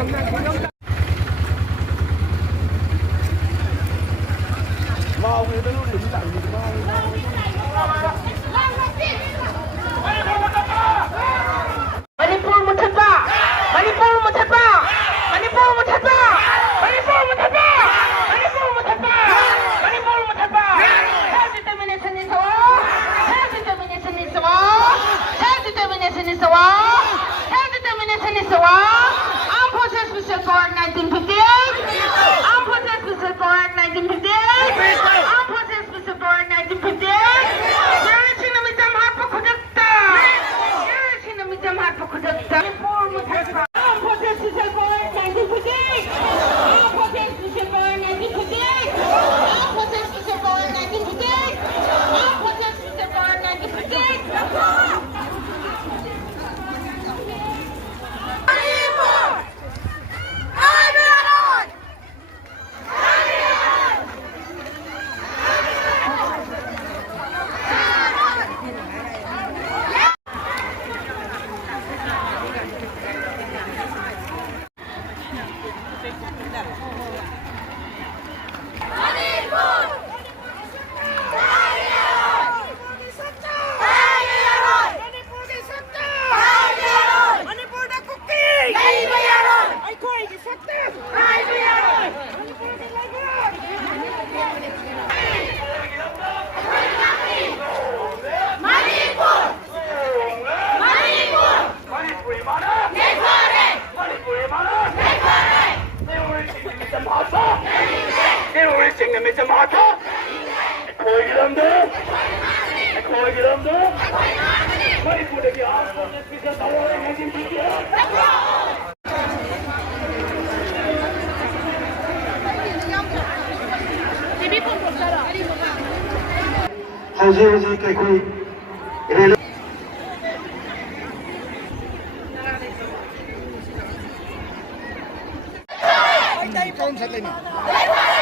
Manipur Muthatpa! Manipur Muthatpa! Manipur Muthatpa! Manipur Muthatpa! Manipur Muthatpa! Manipur Muthatpa! Self-determination is a war! Self-determination is a war! Self-determination is a war! Self-determination is a war! Armed Forces Special Force 1958! Armed Forces Special Force 1958! Armed Forces Special Force 1958! Generation of Micham Hatpa Khudakta! Generation of Micham Hatpa Khudakta! Manipur Muthatpa! Armed Forces Special Force 1958! Armed Forces Special Force 1958! Armed Forces Special Force 1958! Armed Forces Special Force 1958! हौजे के कोई rail कौन सा लेनी